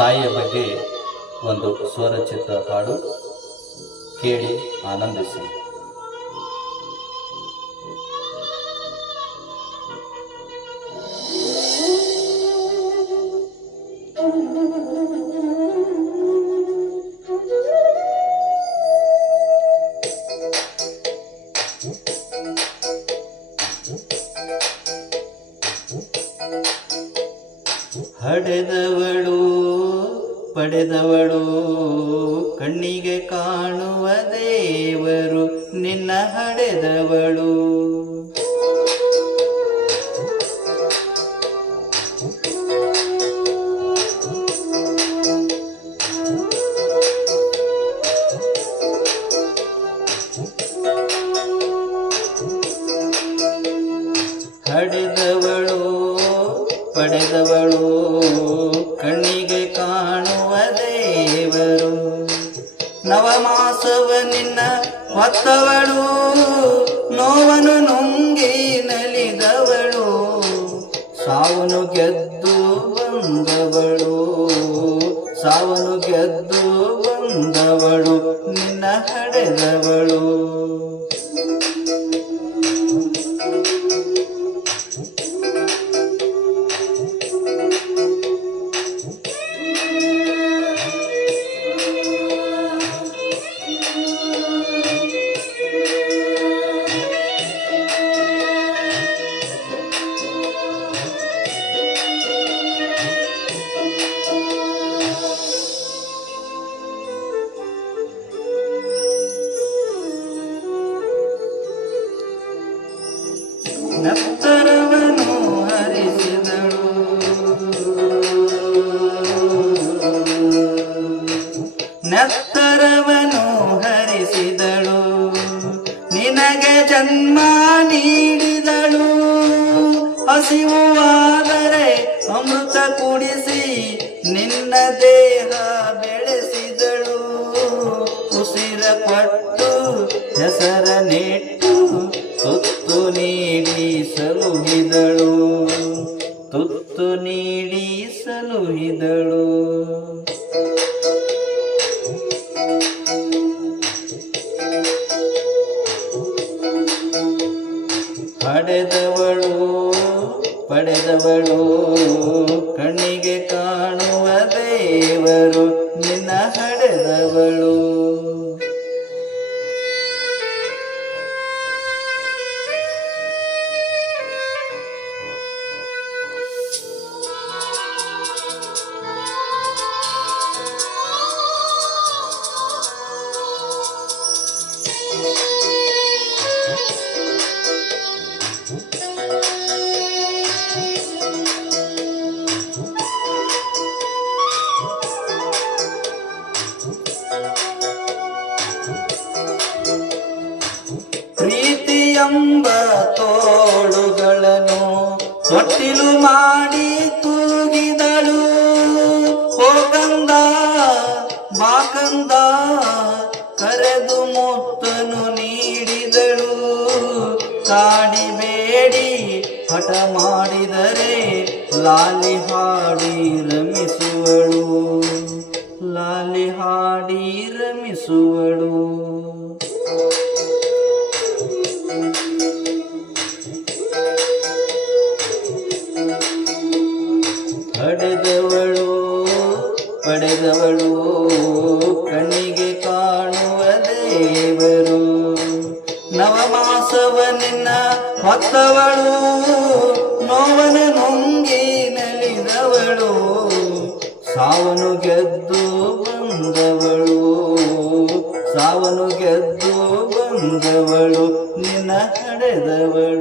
ತಾಯಿಯ ಬಗ್ಗೆ ಒಂದು ಸ್ವರಚಿತ ಹಾಡು ಕೇಳಿ ಆನಂದಿಸಿ. ಹಡೆದವಳು ಪಡೆದವಳು. ಕಣ್ಣಿಗೆ ಕಾಣುವ ದೇವರು ನಿನ್ನ ಹಡೆದವಳು. ಹಡೆದವಳು ಪಡೆದವಳು. ನವಮಾಸವ ನಿನ್ನ ಹೊತ್ತವಳು ನೋವನು ನುಂಗಿ ನಲಿದವಳು ಸಾವನು ಗೆದ್ದು ಬಂದವಳು ಸಾವನು ಗೆದ್ದು ಬಂದವಳು ನಿನ್ನ ಹಡೆದವಳು. ನತ್ತರವನು ಹರಿಸಿದಳು. ನತ್ತರವನು ಹರಿಸಿದಳು. ನಿನಗೆ ಜನ್ಮ ಹಸಿವಾದರೆ ಅಮೃತ ಕುಡಿಸಿ ನಿನ್ನ ದೇಹ ಬೆಳೆಸಿದಳು. ಉಸಿರ ಕೊಟ್ಟು ಹೆಸರ ಸಲುಹಿದಳು ಪಡೆದವಳು ಪಡೆದವಳು ಕಣ್ಣಿಗೆ ಕಾಣುವ ದೇವರು ನಿನ್ನ ಹಡೆದವಳು. ಪ್ರೀತಿಯಂಬ ತೋಳುಗಳನ್ನು ತೊಟ್ಟಿಲು ಮಾಡಿ ತೂಗಿದಳು ಹೋಗಂದ ಮಾಕಂದ ಕರೆದು ಮುತ್ತನು ನೀಡಿದಳು. ಕಾಡಿಬೇಡಿ ಹಠ ಮಾಡಿದರೆ ಲಾಲಿ ಹಾಡಿ ರಮಿಸುವಳು ಪಡೆದವಳು ಕಣ್ಣಿಗೆ ಕಾಣುವ ದೇವರು. ನವಮಾಸವ ನಿನ್ನ ಹೊತ್ತವಳು, ನೋವನ ನೊಂಗಿ ನಲಿದವಳು ಸಾವನು ಗೆದ್ದು ಬಂದವಳು, ಸಾವನು ಗೆದ್ದು ಬಂದವಳು, ನಿನ್ನ ಹಡೆದವಳು